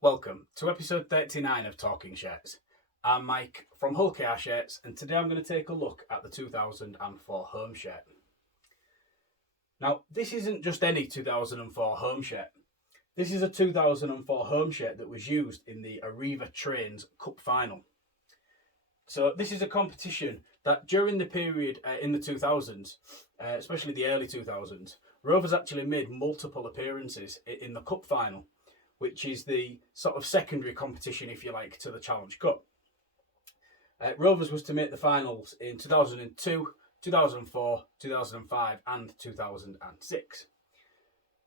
Welcome to episode 39 of Talking Shirts. I'm Mike from Hull KR Shirts, and today I'm going to take a look at the 2004 home shirt. Now, this isn't just any 2004 home shirt. This is a 2004 home shirt that was used in the Arriva Trains Cup final. So this is a competition that during the period in the 2000s, especially the early 2000s, Rovers actually made multiple appearances in the cup final, which is the sort of secondary competition, if you like, to the Challenge Cup. Rovers was to make the finals in 2002, 2004, 2005 and 2006.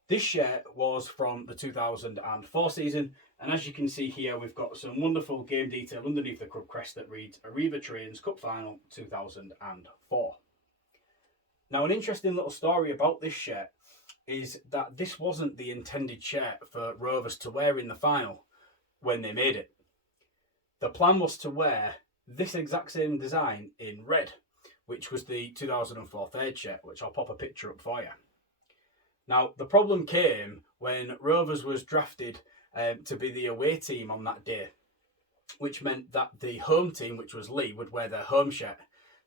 This shirt was from the 2004 season, and as you can see here, we've got some wonderful game detail underneath the club crest that reads Arriva Trains Cup Final 2004. Now, an interesting little story about this shirt is that this wasn't the intended shirt for Rovers to wear in the final when they made it. The plan was to wear this exact same design in red, which was the 2004 third shirt, which I'll pop a picture up for you. Now, the problem came when Rovers was drafted to be the away team on that day, which meant that the home team, which was Leigh, would wear their home shirt.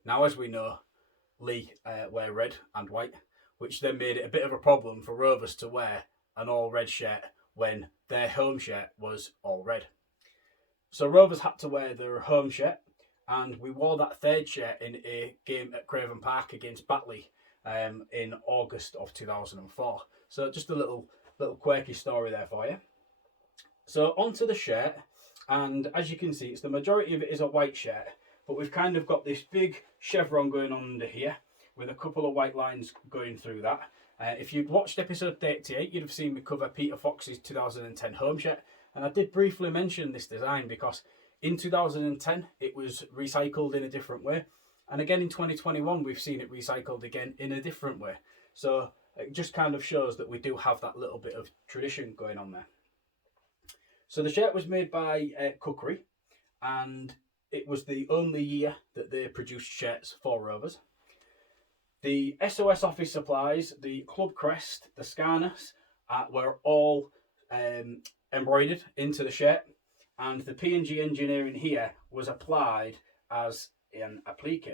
Now, as we know, Leigh wear red and white, which then made it a bit of a problem for Rovers to wear an all-red shirt when their home shirt was all red. So Rovers had to wear their home shirt, and we wore that third shirt in a game at Craven Park against Batley in August of 2004. So just a little quirky story there for you. So onto the shirt, and as you can see, it's the majority of it is a white shirt, but we've kind of got this big chevron going on under here, with a couple of white lines going through that. If you'd watched episode 38, you'd have seen me cover Peter Fox's 2010 home shirt, and I did briefly mention this design because in 2010 it was recycled in a different way, and again in 2021 we've seen it recycled again in a different way. So it just kind of shows that we do have that little bit of tradition going on there. So the shirt was made by Cookery, and it was the only year that they produced shirts for Rovers. The SOS Office Supplies, the club crest, the scarness were all embroidered into the shirt, and the P&G engineering here was applied as an applique.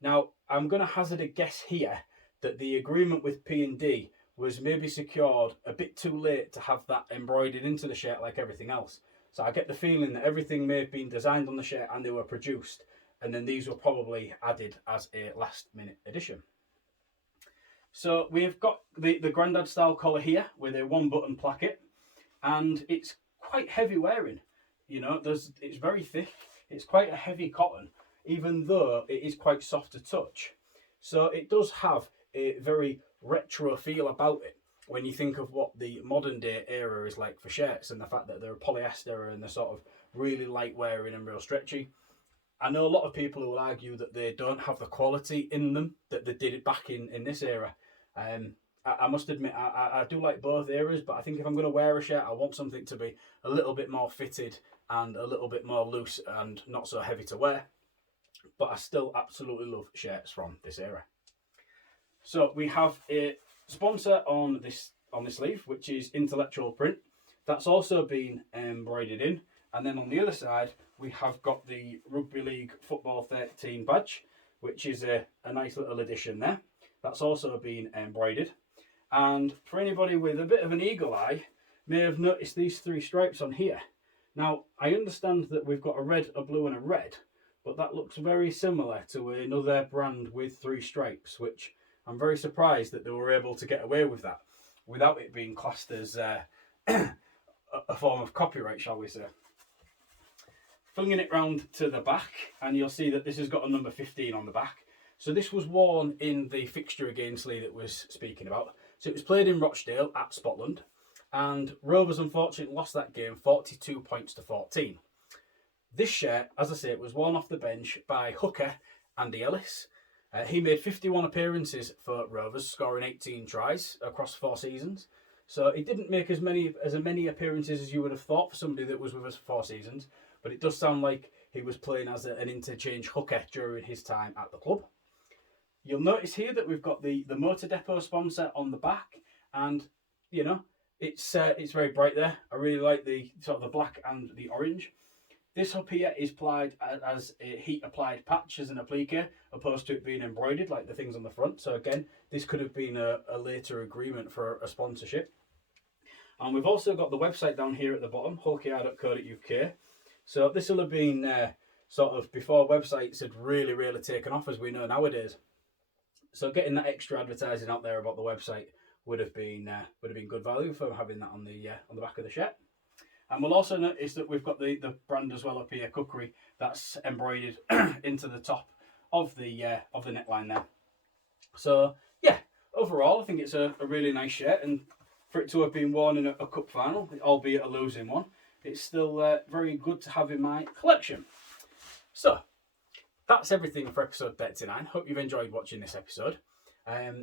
Now, I'm going to hazard a guess here that the agreement with P&D was maybe secured a bit too late to have that embroidered into the shirt like everything else. So I get the feeling that everything may have been designed on the shirt and they were produced, and then these were probably added as a last minute addition. So we've got the Grandad style collar here with a one button placket, and it's quite heavy wearing. You know, it's very thick, it's quite a heavy cotton, even though it is quite soft to touch. So it does have a very retro feel about it when you think of what the modern day era is like for shirts, and the fact that they're polyester and they're sort of really light wearing and real stretchy. I know a lot of people who will argue that they don't have the quality in them that they did it back in this era. I must admit, I do like both eras, but I think if I'm going to wear a shirt, I want something to be a little bit more fitted and a little bit more loose and not so heavy to wear. But I still absolutely love shirts from this era. So we have a sponsor on this sleeve, which is Intellectual Print. That's also been embroidered in. And then on the other side, we have got the Rugby League Football 13 badge, which is a nice little addition there. That's also been embroidered. And for anybody with a bit of an eagle eye, may have noticed these three stripes on here. Now, I understand that we've got a red, a blue and a red, but that looks very similar to another brand with three stripes, which I'm very surprised that they were able to get away with that without it being classed as a form of copyright, shall we say. Flinging it round to the back, and you'll see that this has got a number 15 on the back. So this was worn in the fixture against Leigh that was speaking about. So it was played in Rochdale at Spotland, and Rovers unfortunately lost that game 42 points to 14. This shirt, as I say, it was worn off the bench by hooker Andy Ellis. He made 51 appearances for Rovers, scoring 18 tries across 4 seasons. So he didn't make as many appearances as you would have thought for somebody that was with us for 4 seasons, but it does sound like he was playing as an interchange hooker during his time at the club. You'll notice here that we've got the Motor Depot sponsor on the back, and you know, It's very bright there. I really like the sort of the black and the orange. This up here is applied as a heat applied patch as an applique, opposed to it being embroidered like the things on the front. So again, this could have been a later agreement for a sponsorship. And we've also got the website down here at the bottom, hullkr.co.uk. So this will have been sort of before websites had really taken off, as we know nowadays. So getting that extra advertising out there about the website would have been good value for having that on the back of the shirt. And we'll also notice that we've got the brand as well up here, Cookery, that's embroidered into the top of the neckline there. So yeah, overall I think it's a really nice shirt, and for it to have been worn in a cup final, albeit a losing one, it's still very good to have in my collection. So that's everything for episode 39. Hope you've enjoyed watching this episode.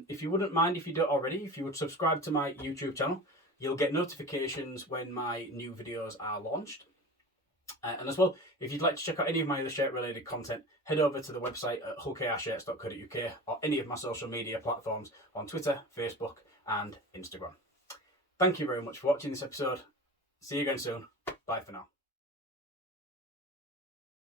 If you wouldn't mind, if you don't already, if you would subscribe to my YouTube channel, you'll get notifications when my new videos are launched. And as well, if you'd like to check out any of my other shirt related content, head over to the website at hullkrshirts.co.uk or any of my social media platforms on Twitter, Facebook and Instagram. Thank you very much for watching this episode. See you again soon. Bye for now.